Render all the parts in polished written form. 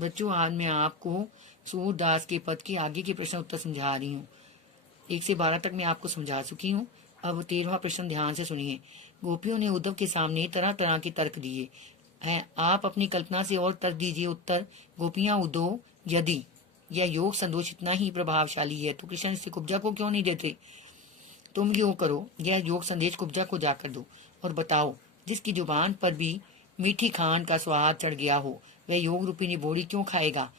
बच्चों, आज मैं आपको सूरदास के पद के आगे के प्रश्न उत्तर समझा रही हूँ। 1 से 12 तक मैं आपको समझा चुकी हूँ। अब 13वां प्रश्न ध्यान से सुनिए। गोपियों ने उद्धव के सामने तरह तरह के तर्क दिए हैं। आप अपनी कल्पना से और तर्क दीजिए उत्तर। गोपियां उद्धव, यदि यह योग संतोष इतना ही प्रभावशाली है तो कृष्ण इसे कुब्जा को क्यों नहीं देते? तुम यूं करो, यह योग संदेश कुब्जा को जाकर दो और बताओ, जिसकी जुबान पर भी मीठी खान का स्वाद चढ़ गया हो वह योग रूपिणी बोड़ी क्यों खाएगा?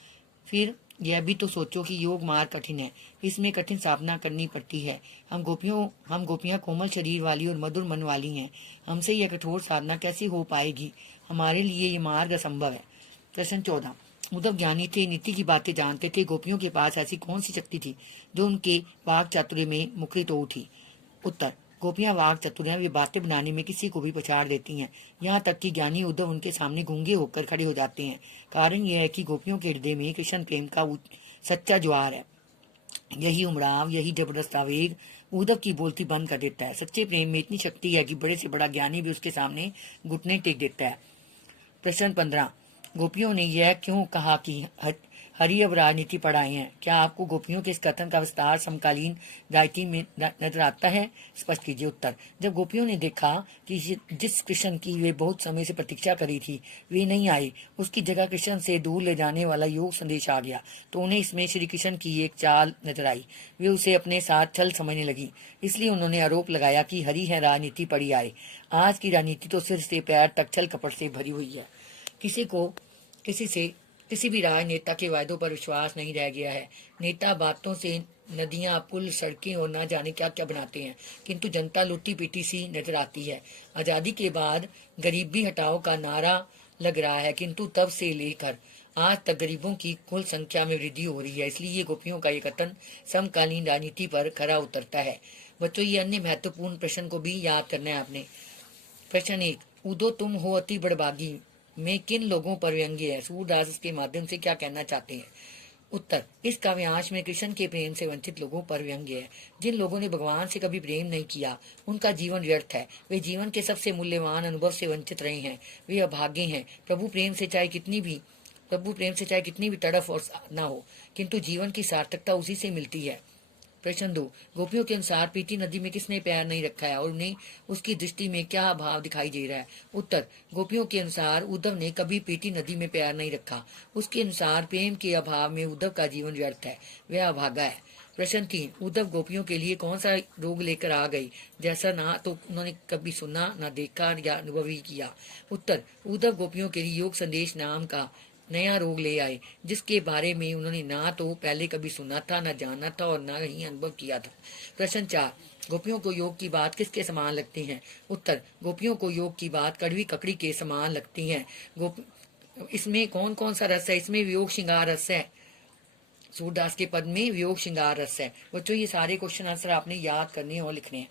फिर यह भी तो सोचो कि योग मार्ग कठिन है, इसमें कठिन साधना करनी पड़ती है। हम गोपियां कोमल शरीर वाली और मधुर मन वाली हैं, हमसे यह कठोर साधना कैसे हो पाएगी? हमारे लिए ये मार्ग असंभव है। प्रश्न 14। उद्धव ज्ञानी थे, नीति की बातें जानते थे। गोपियों के पास ऐसी कौन सी शक्ति थी जो उनके वाक चातुर्य में मुखरित हो उठी? उत्तर। गोपियां वाक चतुर हैं, वे बातें बनाने में किसी को भी पछाड़ देती हैं। यहाँ तक कि ज्ञानी उद्धव उनके सामने गूंगे होकर खड़े हो जाते हैं। कारण यह है कि गोपियों के हृदय में कृष्ण प्रेम का सच्चा ज्वार है। यही उमड़ाव, यही जबरदस्त आवेग उद्धव की बोलती बंद कर देता है। सच्चे प्रेम में इतनी शक्ति है कि बड़े से बड़ा ज्ञानी भी उसके सामने घुटने टेक देता है। प्रश्न 15। गोपियों ने यह क्यों कहा कि हरि अब राजनीति पढ़ाए हैं? क्या आपको गोपियों के इस कथन का विस्तार समकालीन राजनीति में नजर आता है? स्पष्ट कीजिए उत्तर। जब गोपियों ने देखा कि जिस कृष्ण की वे बहुत समय से प्रतीक्षा करी थी वे नहीं आए, उसकी जगह कृष्ण से दूर ले जाने वाला योग संदेश आ गया, तो उन्हें इसमें श्री कृष्ण की एक चाल नजर आई। वे उसे अपने साथ छल समझने लगी। इसलिए उन्होंने आरोप लगाया कि हरि है राजनीति पढ़ी आए। आज की राजनीति तो सिर से पैर तक छल कपट से भरी हुई है। किसी भी राजनेता के वायदों पर विश्वास नहीं रह गया है। नेता बातों से नदियां, पुल, सड़कें और ना जाने क्या क्या बनाते हैं, किंतु जनता लुट्टी पीटी सी नजर आती है। आजादी के बाद गरीबी हटाओ का नारा लग रहा है, किंतु तब से लेकर आज तक गरीबों की कुल संख्या में वृद्धि हो रही है। इसलिए गोपियों का ये कथन समकालीन राजनीति पर खरा उतरता है। बच्चों, ये अन्य महत्वपूर्ण प्रश्न को भी याद करना है आपने। प्रश्न 1। उदो तुम हो अति बड़भागी में किन लोगों पर व्यंग्य है? सूरदास इसके माध्यम से क्या कहना चाहते हैं? उत्तर। इस काव्यांश में कृष्ण के प्रेम से वंचित लोगों पर व्यंग्य है। जिन लोगों ने भगवान से कभी प्रेम नहीं किया उनका जीवन व्यर्थ है। वे जीवन के सबसे मूल्यवान अनुभव से वंचित रहे हैं। वे अभागे हैं। प्रभु प्रेम से चाहे कितनी भी तड़फ और ना हो, किंतु जीवन की सार्थकता उसी से मिलती है। प्रश्न 2। गोपियों के अनुसार पीटी नदी में किसने पैर नहीं रखा है और उन्हें उसकी दृष्टि में क्या अभाव दिखाई दे रहा है? उत्तर। गोपियों के अनुसार उद्धव ने कभी पीटी नदी में पैर नहीं रखा। उसके अनुसार प्रेम के अभाव में उद्धव का जीवन व्यर्थ है, वह अभागा है। प्रश्न 3। उद्धव गोपियों के लिए कौन सा रोग लेकर आ गई, जैसा ना तो उन्होंने कभी सुना, ना देखा या अनुभव ही किया? उत्तर। उद्धव गोपियों के लिए योग संदेश नाम का नया रोग ले आए, जिसके बारे में उन्होंने ना तो पहले कभी सुना था, न जाना था और न ही अनुभव किया था। प्रश्न 4। गोपियों को योग की बात किसके समान लगती है? उत्तर। गोपियों को योग की बात कड़वी ककड़ी के समान लगती है। इसमें कौन कौन सा रस है? इसमें वियोग श्रृंगार रस है। सूरदास के पद में वियोग श्रृंगार रस है। बच्चों, ये सारे क्वेश्चन आंसर आपने याद करने और लिखने हैं।